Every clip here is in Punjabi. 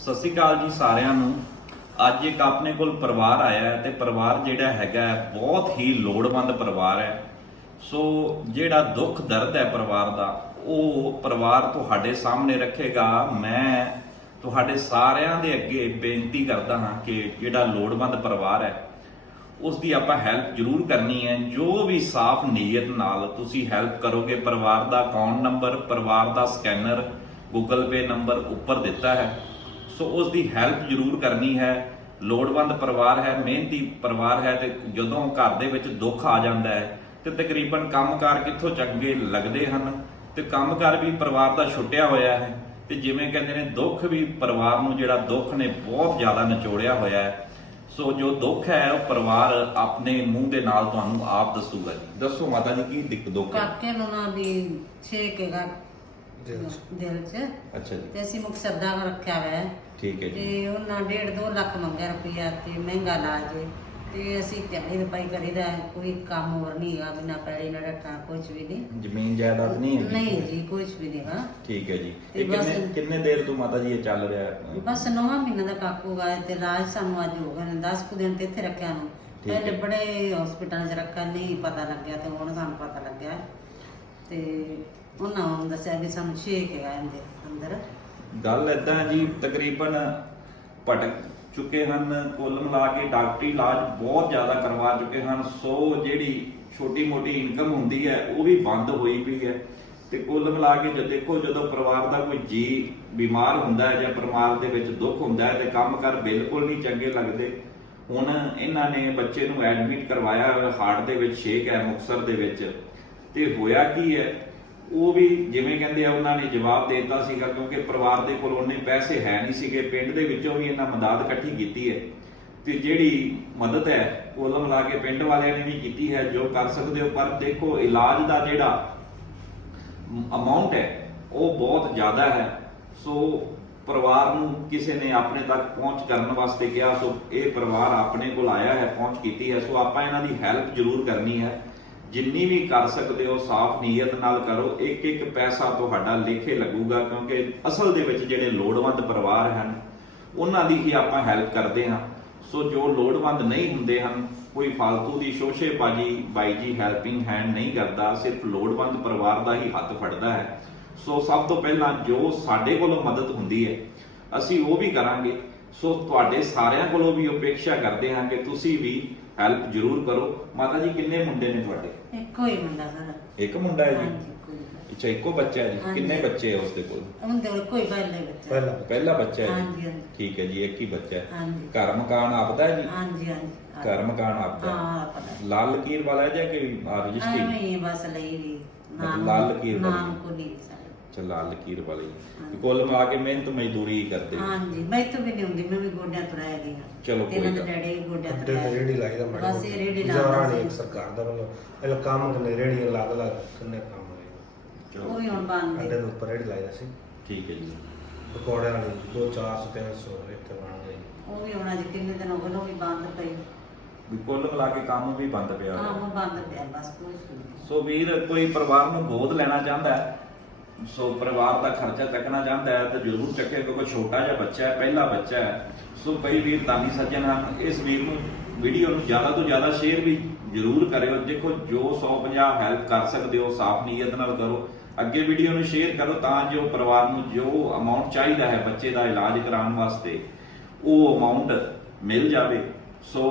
ਸਤਿ ਸ਼੍ਰੀ ਅਕਾਲ ਜੀ ਸਾਰਿਆਂ ਨੂੰ। ਅੱਜ ਇੱਕ ਆਪਣੇ ਕੋਲ ਪਰਿਵਾਰ ਆਇਆ ਹੈ ਤੇ ਪਰਿਵਾਰ ਜਿਹੜਾ ਹੈਗਾ ਬਹੁਤ ਹੀ ਲੋੜਵੰਦ ਪਰਿਵਾਰ ਹੈ। ਸੋ ਜਿਹੜਾ ਦੁੱਖ ਦਰਦ ਹੈ ਪਰਿਵਾਰ ਦਾ, ਉਹ ਪਰਿਵਾਰ ਤੁਹਾਡੇ ਸਾਹਮਣੇ ਰੱਖੇਗਾ। ਮੈਂ ਤੁਹਾਡੇ ਸਾਰਿਆਂ ਦੇ ਅੱਗੇ ਬੇਨਤੀ ਕਰਦਾ ਹਾਂ ਕਿ ਜਿਹੜਾ ਲੋੜਵੰਦ ਪਰਿਵਾਰ ਹੈ ਉਸ ਦੀ ਆਪਾਂ ਹੈਲਪ ਜ਼ਰੂਰ ਕਰਨੀ ਹੈ। ਜੋ ਵੀ ਸਾਫ਼ ਨੀਅਤ ਨਾਲ ਤੁਸੀਂ ਹੈਲਪ ਕਰੋਗੇ, ਪਰਿਵਾਰ ਦਾ ਅਕਾਊਂਟ ਨੰਬਰ, ਪਰਿਵਾਰ ਦਾ ਸਕੈਨਰ Google Pay ਨੰਬਰ ਉੱਪਰ ਦਿੱਤਾ ਹੈ। ਸੋ ਉਸ ਦੀ ਹੈਲਪ ਜ਼ਰੂਰ ਕਰਨੀ ਹੈ। ਲੋੜਵੰਦ ਪਰਿਵਾਰ ਹੈ, ਮਿਹਨਤੀ ਪਰਿਵਾਰ ਹੈ ਤੇ ਜਦੋਂ ਘਰ ਦੇ ਵਿੱਚ ਦੁੱਖ ਆ ਜਾਂਦਾ ਹੈ, ਤੇ ਤਕਰੀਬਨ ਕੰਮਕਾਰ ਕਿੱਥੋਂ ਚੰਗੇ ਲੱਗਦੇ ਹਨ? ਤੇ ਕੰਮਕਾਰ ਵੀ ਪਰਿਵਾਰ ਦਾ ਛੁੱਟਿਆ ਹੋਇਆ ਹੈ ਤੇ ਜਿਵੇਂ ਕਹਿੰਦੇ ਨੇ, ਦੁੱਖ ਵੀ ਪਰਿਵਾਰ ਨੂੰ ਜਿਹੜਾ ਦੁੱਖ ਨੇ ਬਹੁਤ ਜ਼ਿਆਦਾ ਨਚੋੜਿਆ ਹੋਇਆ ਹੈ। ਸੋ ਜੋ ਦੁੱਖ ਹੈ, ਉਹ ਪਰਿਵਾਰ ਆਪਣੇ ਮੂੰਹ ਦੇ ਨਾਲ ਤੁਹਾਨੂੰ ਆਪ ਦੱਸੂਗਾ ਜੀ। ਦੱਸੋ ਮਾਤਾ ਜੀ, ਕੀ ਦਿੱਕ ਦੁੱਖ ਹੈ? ਕਾਕੇ ਨੂੰ ਨਾ ਵੀ ਛੇਕ ਹੈਗਾ ਦਿਲ 'ਚ। ਦਿਲ 'ਚ। ਅੱਛਾ ਜੀ। ਤੇ ਅਸੀਂ ਮੁਕਤਸਰ ਦਾ ਰੱਖਿਆ ਹੋਇਆ ਹੈ। ਠੀਕ ਹੈ ਜੀ। ਤੇ ਉਹਨਾਂ ਡੇਢ ਦੋ ਲੱਖ ਮੰਗਿਆ ਰੁਪਈਆ ਤੇ ਮਹਿੰਗਾ ਇਲਾਜ ਹੈ। ਤੇ ਅਸੀਂ ਤਿਆਰੀ ਰੁਪਈ ਕਰੀਦਾ ਹੈ, ਕੋਈ ਕੰਮ ਹੋਰ ਨਹੀਂ ਹੈਗਾ ਬਿਨਾ ਪੈੜੀ ਨਾ ਰੱਖਣਾ ਕੁਝ ਵੀ ਨਹੀਂ। ਜ਼ਮੀਨ ਜਾਇਦਾਦ ਨਹੀਂ ਹੈ ਨਹੀਂ ਜੀ ਕੁਝ ਵੀ ਨਹੀਂ ਹੈਗਾ। ਠੀਕ ਹੈ ਜੀ। ਤੇ ਇਹ ਕਿੰਨੇ ਬਸ- ਕਿੰਨੇ ਦੇਰ ਤੋਂ ਮਾਤਾ ਜੀ ਇਹ ਚੱਲ ਰਿਹਾ ਹੈ? ਬਸ ਨੌਵਾਂ ਮਹੀਨਾ ਦਾ ਕਾਕੂ ਗਾ ਤੇ ਇਲਾਜ ਸਾਨੂੰ ਅੱਜ ਹੋ ਗਏ ਨੇ। 10 ਕੁ ਦਿਨ ਤੇ ਇੱਥੇ ਰੱਖਿਆ ਨੂੰ। ਠੀਕ ਹੈ। ਪਹਿਲੇ ਬੜੇ ਹਸਪੀਟਲਾਂ 'ਚ ਰੱਖਿਆ ਨਹੀਂ ਪਤਾ ਲੱਗਿਆ ਤੇ ਹੁਣ ਸਾਨੂੰ ਪਤਾ ਲੱਗਿਆ। ਤੇ ਉਹਨਾਂ ਨੂੰ ਦੱਸਿਆ ਵੀ ਸਾਨੂੰ ਛੇਕ ਹੈਗਾ ਇਹਦੇ ਅੰਦਰ। ਗੱਲ ਏਦਾਂ ਜੀ, ਤਕਰੀਬਨ ਭਟਕ ਚੁੱਕੇ ਹਨ, ਕੁੱਲ ਮਿਲਾ ਕੇ ਡਾਕਟਰੀ ਇਲਾਜ ਬਹੁਤ ਜ਼ਿਆਦਾ ਕਰਵਾ ਚੁੱਕੇ ਹਨ, ਸੋ ਜਿਹੜੀ ਛੋਟੀ ਮੋਟੀ ਇਨਕਮ ਹੁੰਦੀ ਹੈ, ਉਹ ਵੀ ਬੰਦ ਹੋਈ ਪਈ ਹੈ। ਤੇ ਕੁੱਲ ਮਿਲਾ ਕੇ ਜਦ ਦੇਖੋ, ਜਦੋਂ ਪਰਿਵਾਰ ਦਾ ਕੋਈ ਜੀ ਬਿਮਾਰ ਹੁੰਦਾ ਹੈ ਜਾਂ ਪਰਿਵਾਰ ਦੇ ਵਿੱਚ ਦੁੱਖ ਹੁੰਦਾ ਹੈ ਤੇ ਕੰਮਕਾਰ ਬਿਲਕੁਲ ਨਹੀਂ ਚੰਗੇ ਲੱਗਦੇ, ਹੁਣ ਇਹਨਾਂ ਨੇ ਬੱਚੇ ਨੂੰ ਐਡਮਿਟ ਕਰਵਾਇਆ, ਹਾਰਟ ਦੇ ਵਿੱਚ ਛੇਕ ਹੈ, ਮੁਕਸਰ ਦੇ ਵਿੱਚ। ਤੇ ਹੋਇਆ ਕੀ ਹੈ ਉਹ ਵੀ ਜਿਵੇਂ ਕਹਿੰਦੇ ਆ, ਉਹਨਾਂ ਨੇ ਜਵਾਬ ਦੇ ਦਿੱਤਾ ਸੀਗਾ, ਕਿਉਂਕਿ ਪਰਿਵਾਰ ਦੇ ਕੋਲ ਉਹਨੇ ਪੈਸੇ ਹੈ ਨਹੀਂ ਸੀਗੇ, ਪਿੰਡ ਦੇ ਵਿੱਚੋਂ ਵੀ ਇਹਨਾਂ ਮਦਦ ਇਕੱਠੀ ਕੀਤੀ ਹੈ। ਤੇ ਜਿਹੜੀ ਮਦਦ ਹੈ ਕੁੱਲ ਮਿਲਾ ਕੇ ਪਿੰਡ ਵਾਲਿਆਂ ਨੇ ਵੀ ਕੀਤੀ ਹੈ, ਜੋ ਕਰ ਸਕਦੇ ਹੋ, ਪਰ ਦੇਖੋ, ਇਲਾਜ ਦਾ ਜਿਹੜਾ ਅਮਾਉਂਟ ਹੈ, ਉਹ ਬਹੁਤ ਜ਼ਿਆਦਾ ਹੈ। ਸੋ ਪਰਿਵਾਰ ਨੂੰ ਕਿਸੇ ਨੇ ਆਪਣੇ ਤੱਕ ਪਹੁੰਚ ਕਰਨ ਵਾਸਤੇ ਕਿਹਾ, ਸੋ ਇਹ ਪਰਿਵਾਰ ਆਪਣੇ ਕੋਲ ਆਇਆ ਹੈ, ਪਹੁੰਚ ਕੀਤੀ ਹੈ। ਸੋ ਆਪਾਂ ਇਹਨਾਂ ਦੀ ਹੈਲਪ ਜ਼ਰੂਰ ਕਰਨੀ ਹੈ। ਜਿੰਨੀ ਵੀ ਕਰ ਸਕਦੇ ਹੋ, ਸਾਫ਼ ਨੀਅਤ ਨਾਲ ਕਰੋ। ਇੱਕ ਇੱਕ ਪੈਸਾ ਤੁਹਾਡਾ ਲੇਖੇ ਲੱਗੂਗਾ, ਕਿਉਂਕਿ ਅਸਲ ਦੇ ਵਿੱਚ ਜਿਹੜੇ ਲੋੜਵੰਦ ਪਰਿਵਾਰ ਹਨ, ਉਹਨਾਂ ਦੀ ਹੀ ਆਪਾਂ ਹੈਲਪ ਕਰਦੇ ਹਾਂ। ਸੋ ਜੋ ਲੋੜਵੰਦ ਨਹੀਂ ਹੁੰਦੇ ਹਨ, ਕੋਈ ਫालतू ਦੀ ਸ਼ੋਸ਼ੇਬਾਜੀ, ਬਾਈ ਜੀ ਹੈਲਪਿੰਗ ਹੈਂਡ ਨਹੀਂ ਕਰਦਾ, ਸਿਰਫ ਲੋੜਵੰਦ ਪਰਿਵਾਰ ਦਾ ਹੀ ਹੱਥ ਫੜਦਾ ਹੈ। ਸੋ ਸਭ ਤੋਂ ਪਹਿਲਾਂ ਜੋ ਸਾਡੇ ਕੋਲੋਂ ਮਦਦ ਹੁੰਦੀ ਹੈ, ਅਸੀਂ ਉਹ ਵੀ ਕਰਾਂਗੇ। ਸੋ ਤੁਹਾਡੇ ਸਾਰਿਆਂ ਕੋਲੋਂ ਵੀ ਅਪੇક્ષਾ ਕਰਦੇ ਹਾਂ ਕਿ ਤੁਸੀਂ ਵੀ ਹੈਲਪ ਜ਼ਰੂਰ ਕਰੋ। ਮਾਤਾ ਜੀ ਕਿੰਨੇ ਮੁੰਡੇ ਨੇ ਤੁਹਾਡੇ? ਇੱਕੋ ਹੀ ਮੁੰਡਾ ਸਰ। ਇੱਕ ਮੁੰਡਾ ਹੈ ਜੀ? ਹਾਂਜੀ ਕੋਈ ਅੱਛਾ ਇੱਕੋ ਬੱਚਾ ਹੈ ਜੀ? ਹਾਂਜੀ। ਕਿੰਨੇ ਬੱਚੇ ਹੈ ਉਸਦੇ ਕੋਲ? ਉਹਦੇ ਕੋਲ ਕੋਈ ਪਹਿਲੇ ਬੱਚਾ। ਪਹਿਲਾ ਪਹਿਲਾ ਬੱਚਾ ਹੈ ਹਾਂਜੀ, ਜੀ? ਹਾਂਜੀ। ਠੀਕ ਹੈ ਜੀ ਇੱਕ ਹੀ ਬੱਚਾ ਹੈ। ਹਾਂਜੀ। ਘਰ ਮਕਾਨ ਆਪਦਾ ਹੈ ਜੀ? ਹਾਂਜੀ ਹਾਂਜੀ। ਘਰ ਮਕਾਨ ਆਪਦਾ ਹਾਂ। ਹੈ ਆਪਣਾ ਲਾਲ ਲਕੀਰ ਵਾਲਾ ਹੈ ਜਾਂ ਕਿ ਆ ਰਜਿਸਟਰੀ? ਐਵੇਂ ਹੀ ਬਸ ਲਈ ਵੀ। ਨਾਮ ਲਾਲ ਲਕੀਰ ਵਾਲੀ। ਨਾਮ ਕੋ ਨਹੀਂ ਸਾਰੇ। ਅੱਛਾ ਲਾਲ ਲਕੀਰ ਵਾਲੀ। ਹਾਂਜੀ। ਕੁੱਲ ਮਿਲਾ ਕੇ ਮਿਹਨਤ ਮਜ਼ਦੂਰੀ ਹੀ ਕਰਦੇ। ਹੋ। ਹਾਂਜੀ ਮੈਂ ਤਾਂ ਵੀ ਨਹੀਂ ਹੁੰਦੀ ਮੈਂ ਵੀ ਤੁਰਾਇਆ ਚਲੋ ਤੇ ਕੋਈ ਦੇ ਗੱਲ। ਡੈਡੀ ਵੀ ਗੋਡਿਆਂ ਅੱਡੇ ਤੇ ਰੇੜੀ ਲਾਈ ਦਾ ਮੈਡਮ ਬਸ ਇਹ ਰੇਹੜੀ ਗੁਜ਼ਾਰਾ ਲਾਉਂਦਾ ਨਹੀਂ ਸੀ। ਇੱਕ ਸਰਕਾਰ ਦਾ ਵੱਲੋਂ। ਇਹ ਕੰਮ ਕਿੰਨੇ ਰੇੜੀਆਂ ਲੱਗ ਲੱਗ ਕਿੰਨੇ ਕੰਮ ਹੋਏ ਚਲੋ ਉਹ ਵੀ ਹੁਣ ਬੰਦ ਅੱਡੇ ਹੈ ਦੇ ਉੱਪਰ ਰੇੜੀ ਲਾਈ ਦਾ ਸੀ। ਠੀਕ ਹੈ ਜੀ। ਪਕੌੜਿਆਂ ਵਾਲੀ 2 400 300 ਇੱਥੇ ਬਣ ਗਈ। ਉਹ ਵੀ ਹੁਣ ਅੱਜ ਕਿੰਨੇ ਦਿਨ ਹੋ ਗਏ ਨੇ, ਉਹ ਵੀ ਬੰਦ ਪਈ। ਵੀ ਕੁੱਲ ਮਿਲਾ ਕੇ ਕੰਮ ਵੀ ਬੰਦ ਪਿਆ ਹੋਇਆ। ਕੰਮ ਬੰਦ ਪਿਆ ਬਸ ਕੁਝ ਨਹੀਂ ਸੋ ਵੀਰ ਕੋਈ ਪਰਿਵਾਰ ਨੂੰ ਗੋਦ ਲੈਣਾ ਚਾਹੁੰਦਾ ਹੈ? ਸੋ ਪਰਿਵਾਰ ਦਾ ਖਰਚਾ ਚੱਕਣਾ ਚਾਹੁੰਦਾ ਹੈ ਤਾਂ ਜ਼ਰੂਰ ਚੱਕੇ ਕਿਉਂਕਿ ਛੋਟਾ ਜਿਹਾ ਬੱਚਾ ਹੈ, ਪਹਿਲਾ ਬੱਚਾ ਹੈ। ਸੋ ਕਈ ਵੀਰ ਦਾਨੀ ਸੱਜਣ ਹਨ। ਇਸ ਵੀਰ ਨੂੰ ਵੀਡੀਓ ਨੂੰ ਜ਼ਿਆਦਾ ਤੋਂ ਜ਼ਿਆਦਾ ਸ਼ੇਅਰ ਵੀ ਜ਼ਰੂਰ ਕਰਿਓ। ਦੇਖੋ, ਜੋ 150 ਹੈਲਪ ਕਰ ਸਕਦੇ ਹੋ, ਸਾਫ਼ ਨੀਅਤ ਨਾਲ ਕਰੋ। ਅੱਗੇ ਵੀਡੀਓ ਨੂੰ ਸ਼ੇਅਰ ਕਰੋ ਤਾਂ ਜੋ ਪਰਿਵਾਰ ਨੂੰ ਜੋ ਅਮਾਉਂਟ ਚਾਹੀਦਾ ਹੈ ਬੱਚੇ ਦਾ ਇਲਾਜ ਕਰਾਉਣ ਵਾਸਤੇ, ਉਹ ਅਮਾਉਂਟ ਮਿਲ ਜਾਵੇ। ਸੋ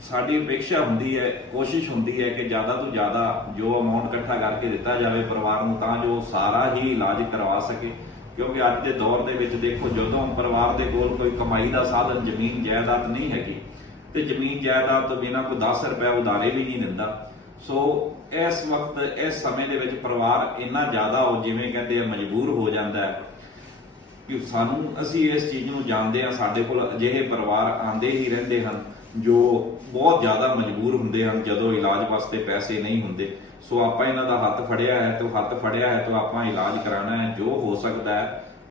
ਸਾਡੀ ਅਪੇક્ષਾ ਹੁੰਦੀ ਹੈ, ਕੋਸ਼ਿਸ਼ ਹੁੰਦੀ ਹੈ ਕਿ ਜ਼ਿਆਦਾ ਤੋਂ ਜ਼ਿਆਦਾ ਜੋ ਅਮਾਉਂਟ ਇਕੱਠਾ ਕਰਕੇ ਦਿੱਤਾ ਜਾਵੇ ਪਰਿਵਾਰ ਨੂੰ, ਤਾਂ ਜੋ ਸਾਰਾ ਹੀ ਇਲਾਜ ਕਰਵਾ ਸਕੇ। ਕਿਉਂਕਿ ਅੱਜ ਦੇ ਦੌਰ ਦੇ ਵਿੱਚ ਦੇਖੋ, ਜਦੋਂ ਪਰਿਵਾਰ ਦੇ ਕੋਲ ਕੋਈ ਕਮਾਈ ਦਾ ਸਾਧਨ, ਜ਼ਮੀਨ ਜਾਇਦਾਦ ਨਹੀਂ ਹੈਗੀ, ਤੇ ਜ਼ਮੀਨ ਜਾਇਦਾਦ ਤੋਂ ਬਿਨਾਂ ਕੋਈ 10 ਰੁਪਏ ਉਧਾਰੇ ਵੀ ਨਹੀਂ ਦਿੰਦਾ। ਸੋ ਇਸ ਵਕਤ, ਇਸ ਸਮੇਂ ਦੇ ਵਿੱਚ ਪਰਿਵਾਰ ਇੰਨਾ ਜ਼ਿਆਦਾ ਉਹ ਜਿਵੇਂ ਕਹਿੰਦੇ ਆ, ਮਜਬੂਰ ਹੋ ਜਾਂਦਾ ਹੈ ਕਿ ਸਾਨੂੰ, ਅਸੀਂ ਇਸ ਚੀਜ਼ ਨੂੰ ਜਾਣਦੇ ਹਾਂ, ਸਾਡੇ ਕੋਲ ਅਜਿਹੇ ਪਰਿਵਾਰ ਆਂਦੇ ਹੀ ਰਹਿੰਦੇ ਹਨ। ਜੋ ਬਹੁਤ ਜ਼ਿਆਦਾ ਮਜਬੂਰ ਹੁੰਦੇ ਹਨ, ਜਦੋਂ ਇਲਾਜ ਵਾਸਤੇ ਪੈਸੇ ਨਹੀਂ ਹੁੰਦੇ। ਸੋ ਆਪਾਂ ਇਹਨਾਂ ਦਾ ਹੱਥ ਫੜਿਆ ਹੈ, ਤਾਂ ਹੱਥ ਫੜਿਆ ਹੈ, ਤਾਂ ਆਪਾਂ ਇਲਾਜ ਕਰਾਉਣਾ ਹੈ, ਜੋ ਹੋ ਸਕਦਾ ਹੈ।